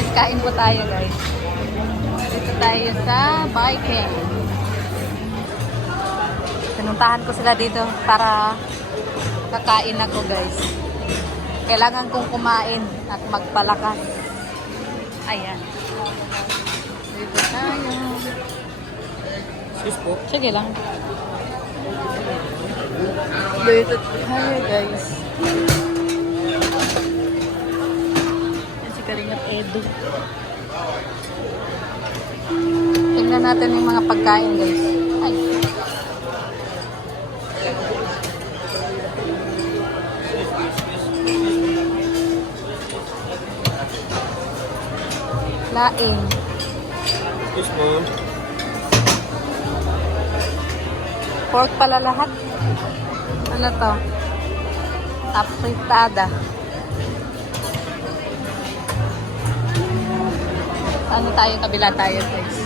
Guys, kain po tayo guys. Dito tayo sa biking. Pinuntahan ko sila dito para kakain ako guys. Kailangan kong kumain at magpalakas. Ayan. Dito tayo. Excuse po. Sige lang. Dito tayo guys. Yan si Karingat Edo. Tingnan natin yung mga pagkain guys. Ay. Laing. Excuse po. Pork pala lahat. Ano to? Apritada. Ano tayo? Kabila tayo guys.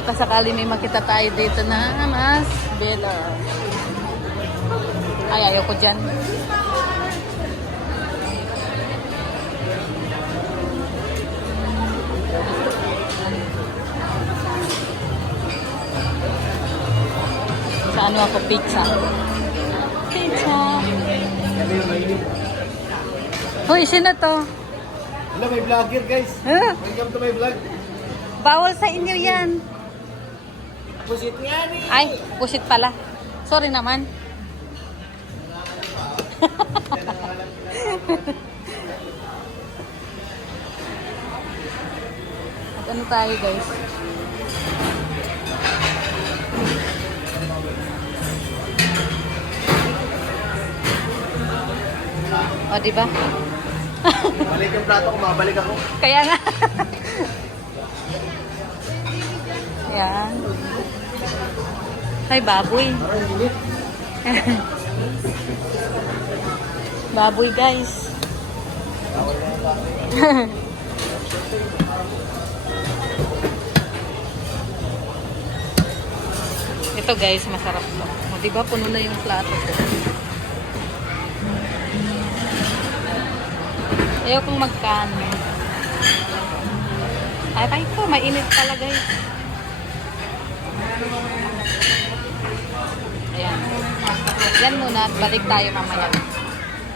So, sakali may makita tayo dito na mas better. Ay, ayoko dyan. Sa ano ako? Pizza. Pizza. Hoy, sino to? Wala, may vlogger guys. Huh? Welcome to my vlog. Bawal sa inyo yan. Pusit nga ni. Ay, pusit pala. Sorry naman. At ano tayo guys? O, diba? Balik yung plato ko, mabalik ako. Kaya nga. Yan. Ay, baboy. Parang init. Baboy, guys. Ito, guys, masarap to. O, diba, puno na yung plato ko. Ayaw kong magkano. Ay, po, mainit pala, guys. Ayan. Yan muna at balik tayo mamaya.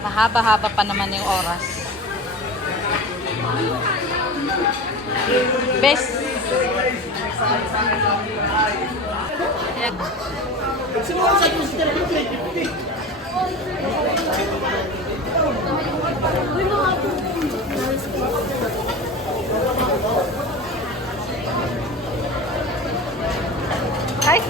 Mahaba-haba pa naman yung oras. Best. Ayan. Ay!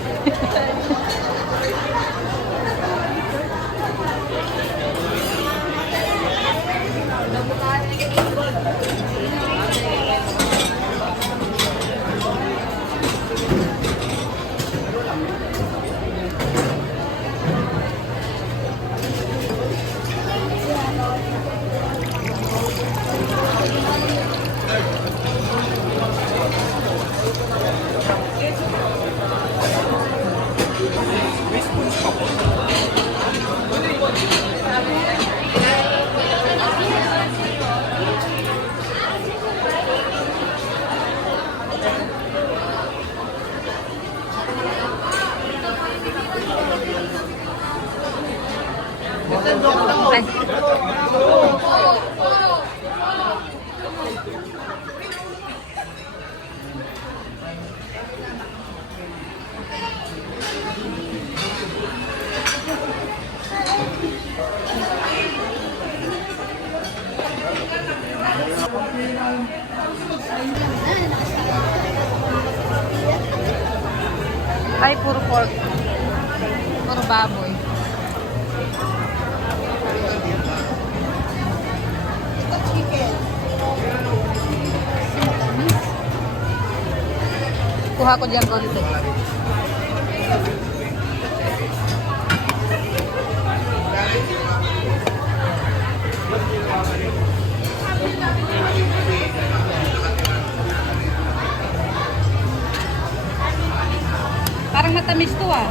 Ay, puro pork. Puro baboy. Kuha ko dyan konti. Parang matamis to ah.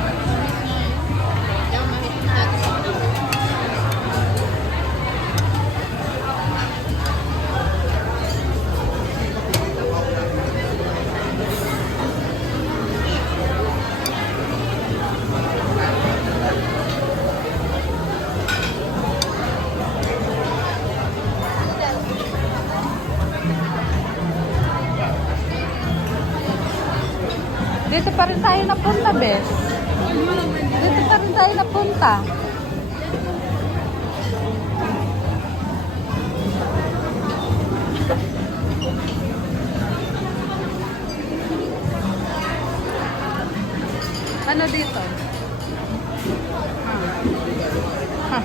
Dito pa rin tayo napunta, Bes. Dito pa rin tayo napunta. Ano dito? Ah.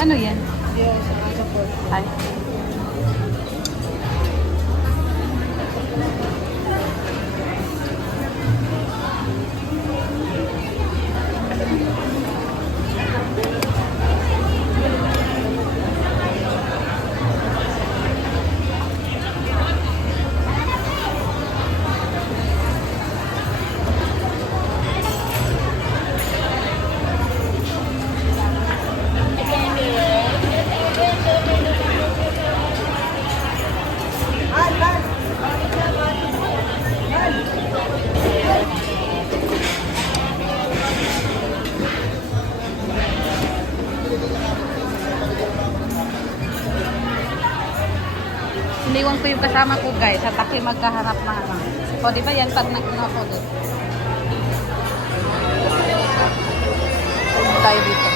Ano yan? Ay. Iniwan ko yung kasama ko guys at ako yung magkaharap na ano. O di ba yan pag nag-ako doon. Tayo dito.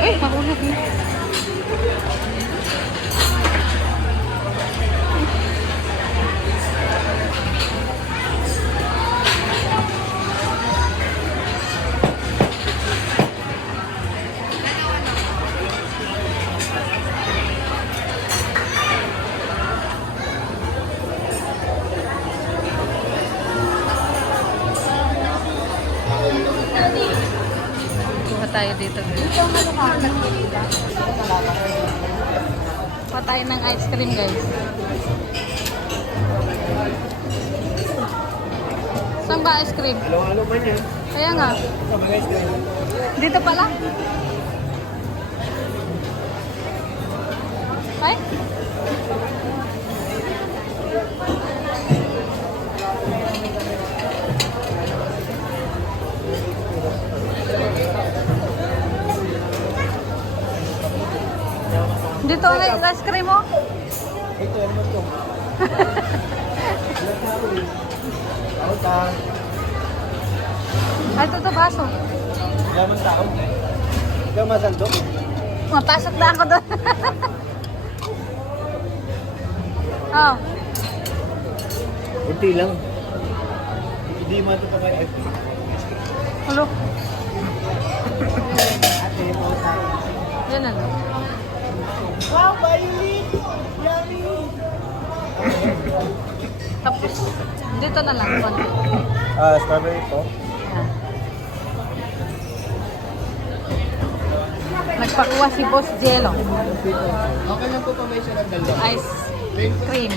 Uy, mahulog na. Kuha tayo dito. Kuha tayo ng ice cream guys. Saan ba ice cream? Halo-halo man yan. Kaya nga. Guys, Dito pala? Ay? Dito ang ice cream mo? ito, ano ba ito? Tao ta. Ay, ito baso. Laman tao. Ikaw masandok. Mapasok na ako doon. Oh. Kunti lang. Hindi mo ito pa kaya. Hulo. Ate, mo tayo. Yan ano. Wow, Violet! Yummy! Tapos, dito na lang. Konti. Strawberry po. Yan. Nagpakuha si Boss Jello. Okay lang po pa may siya ng dalawa. Ice cream.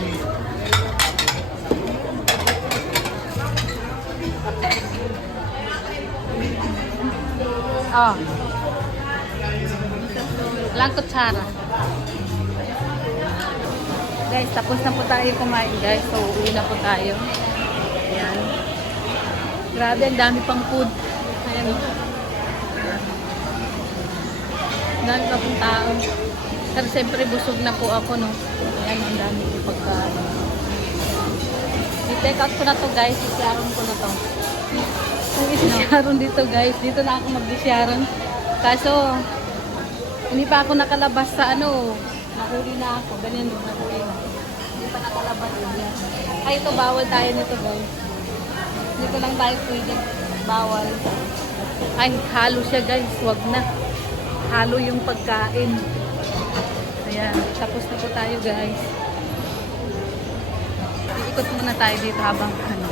Oh. Lang kutsara. Guys, tapos na po tayo kumain guys. So, uwi na po tayo. Ayan. Grabe, ang dami pang food. Ayan. Ang dami pa pong tao. Pero siyempre busog na po ako, no? Ayan, ang dami po pagkain. I-take out ko na to guys. Isyaron ko na to. Ang isyaron dito guys. Dito na ako mag-isyaron. Kaso, hindi pa ako nakalabas sa ano. Nahuli na ako. Ganyan, nahuli na. Hindi pa nakalabas. Ay, ito, bawal tayo nito guys. Dito lang tayo pwede. Bawal. Ay, halo siya guys. Wag na. Halo yung pagkain. Ayan, tapos na po tayo guys. Iikot muna tayo dito habang ano.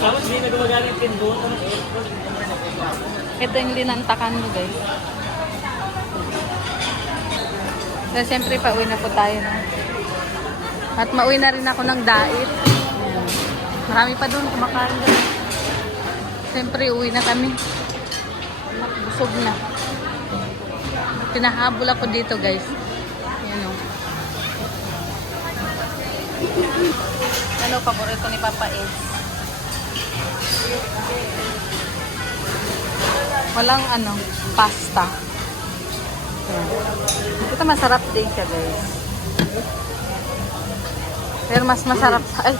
Tapos hindi na gumagamit yung pinbone. Ito yung linantakan mo, guys. So, siyempre, pauwi na po tayo, no? At mauwi na rin ako ng dait. Ayan. Marami pa doon kumakain doon. Siyempre, uwi na kami. Busog na. Pinahabol ako dito, guys. Ayan, o. Ano, paborito ni Papa Ed? Walang pasta. Ayan. Ito masarap din siya, guys. Pero mas masarap sa... Ay!